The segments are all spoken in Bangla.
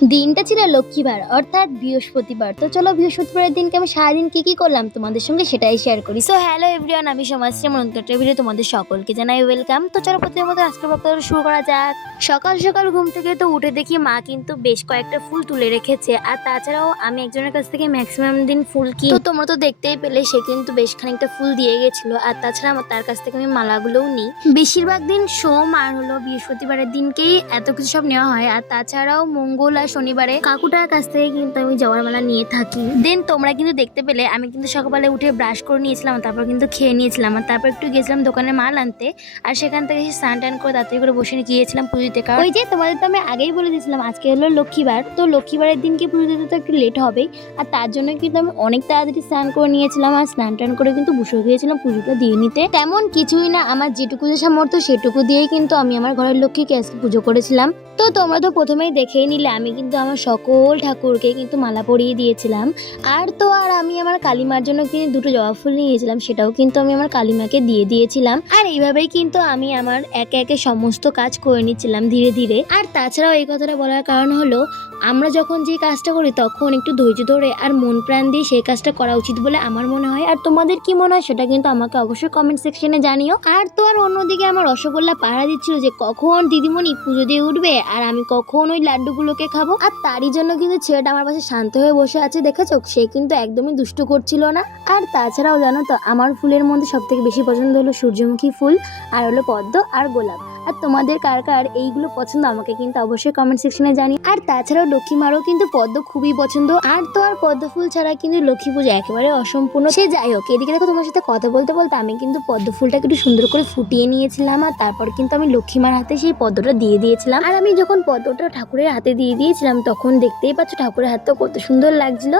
দিনটা ছিল লক্ষ্মীবার অর্থাৎ বৃহস্পতিবার। তো চলো বৃহস্পতিবারের দিনকে আমি সারাদিন কি করলাম তোমাদের সঙ্গে সেটাই শেয়ার করি। সো হ্যালো এভরিওয়ান, আমি সমাজশ্রী মনন্তর ভিডিও তোমাদের সকলকে জানাই ওয়েলকাম। তো চলো প্রতিদিনের মতো আজকের ব্লগটা শুরু করা যাক। সকাল সকাল ঘুম থেকে তো উঠে দেখি মা কিন্তু বেশ কয়েকটা ফুল তুলে রেখেছে, আর তাছাড়াও আমি একজনের কাছ থেকে ম্যাক্সিমাম দিন ফুল কিনি। তো তোমরা তো দেখতেই পেলে সে কিন্তু বেশ খানিকটা ফুল দিয়ে গেছিল, আর তাছাড়া আমার তার কাছ থেকে আমি মালাগুলোও নিই। বেশিরভাগ দিন সোম আর হলো বৃহস্পতিবারের দিনকেই এত কিছু সব নেওয়া হয়, আর তাছাড়াও মঙ্গল আর শনিবারে কাকুটার কাছ থেকে কিন্তু আমি জবার মালা নিয়ে থাকি। দেন তোমরা কিন্তু দেখতে পেলে আমি কিন্তু সকালে উঠে ব্রাশ করে নিয়েছিলাম, তারপর কিন্তু খেয়ে নিয়েছিলাম, আর তারপর একটু গেছিলাম দোকানে মাল আনতে, আর সেখান থেকে স্নান টান করে তাড়াতাড়ি করে বসে গিয়েছিলাম পুজো দিতে। কারণ ওই যে তোমাদের তো আমি আগেই বলে দিয়েছিলাম আজকে হলো লক্ষ্মীবার, তো লক্ষ্মীবারের দিনকে পুজো দিতে তো একটু লেট হবেই, আর তার জন্য কিন্তু আমি অনেক তাড়াতাড়ি স্নান করে নিয়েছিলাম, আর স্নান টান করে কিন্তু বসে গিয়েছিলাম পুজোটা দিয়ে নিতে। তেমন কিছুই না, আমার যেটুকু যে সামর্থ্য সেটুকু দিয়েই কিন্তু আমি আমার ঘরের লক্ষ্মীকে আজকে পুজো করেছিলাম। তো তোমরা তো প্রথমেই দেখেই নিলে আমি কিন্তু আমার সকল ঠাকুরকে কিন্তু মালা পরিয়ে দিয়েছিলাম। আর আমি আমার কালিমার জন্য কিন্তু দুটো জবা ফুল নিয়েছিলাম, সেটাও কিন্তু আমি আমার কালিমাকে দিয়ে দিয়েছিলাম। আর এইভাবেই কিন্তু আমি আমার একে একে সমস্ত কাজ করে নিচ্ছিলাম ধীরে ধীরে। আর তাছাড়াও এই কথাটা বলার কারণ হলো, আমরা যখন যে কাজটা করি তখন একটু ধৈর্য ধরে আর মন প্রাণ দিয়ে সেই কাজটা করা উচিত বলে আমার মনে হয়। আর তোমাদের কি মনে হয় সেটা কিন্তু আমাকে অবশ্যই কমেন্ট সেকশনে জানিও। আর তো আর অন্যদিকে আমার রসগোল্লা পাহারা দিচ্ছিল যে কখন দিদিমণি পুজো দিয়ে উঠবে আর আমি কখন ওই লাড্ডুগুলোকে খাবো। আর তারই জন্য কিন্তু ছেলেটা আমার পাশে শান্ত হয়ে বসে আছে, দেখেছো? সে কিন্তু একদমই দুষ্টু করছিল না। আর তাছাড়াও জানো তো, আমার ফুলের মধ্যে সব থেকে বেশি পছন্দ হলো সূর্যমুখী ফুল, আর হলো পদ্ম আর গোলাপ। আর তোমাদের কার কার এইগুলো পছন্দ আমাকে কিন্তু অবশ্যই কমেন্ট সেকশনে জানি। আর তাছাড়াও লক্ষ্মী মারও কিন্তু পদ্ম খুবই পছন্দ। আর তো আর পদ্ম ফুল ছাড়া কিন্তু লক্ষ্মী পুজো একেবারে অসম্পূর্ণ। সে যাই হোক, এদিকে দেখো তোমার সাথে কথা বলতে বলতে আমি কিন্তু পদ্ম ফুলটাকে একটু সুন্দর করে ফুটিয়ে নিয়েছিলাম, আর তারপর কিন্তু আমি লক্ষ্মীমার হাতে সেই পদ্মটা দিয়ে দিয়েছিলাম। আর আমি যখন পদ্মটা ঠাকুরের হাতে দিয়ে দিয়েছিলাম তখন দেখতেই পাচ্ছ ঠাকুরের হাতটা কত সুন্দর লাগছিল।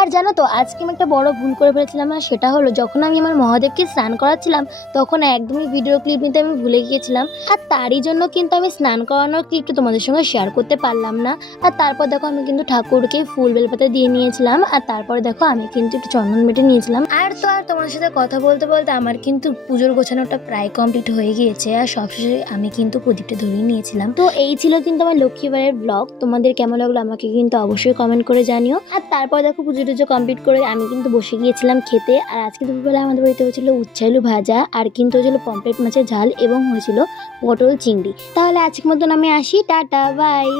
আর জানো তো, আজকে আমি একটা বড় ভুল করে ফেলেছিলাম, আর সেটা হলো যখন আমি আমার মহাদেবকে স্নান করাচ্ছিলাম তখন একদমই ভিডিও ক্লিপ নিতে আমি ভুলে গিয়েছিলাম, আর তারই জন্য কিন্তু আমি স্নান করানোর ক্লিপটা তোমাদের সঙ্গে শেয়ার করতে পারলাম না। আর তারপর দেখো আমি কিন্তু ঠাকুরকে ফুল বেলপাতা দিয়ে নিয়েছিলাম, আর তারপর দেখো আমি কিন্তু একটু চন্দন বেটে নিয়েছিলাম। আর তো আর তোমাদের সাথে কথা বলতে বলতে আমার কিন্তু পুজোর গোছানোটা প্রায় কমপ্লিট হয়ে গিয়েছে, আর সবশেষে আমি কিন্তু প্রদীপটা ধরিয়ে নিয়েছিলাম। তো এই ছিল কিন্তু আমার লক্ষ্মীবারের ব্লগ। তোমাদের কেমন লাগলো আমাকে কিন্তু অবশ্যই কমেন্ট করে জানিও। আর তারপর দেখো পুজো টুজো কমপ্লিট করে আমি কিন্তু বসে গিয়েছিলাম খেতে। আর আজকে দুপুরবেলা আমাদের বাড়িতে হয়েছিল উচ্ছে আলু ভাজা, আর কিন্তু হয়েছিল পমফ্রেট মাছের ঝাল, এবং হয়েছিল পটল চিংড়ি। তাহলে আজকের মতন আমি আসি, টাটা বাই।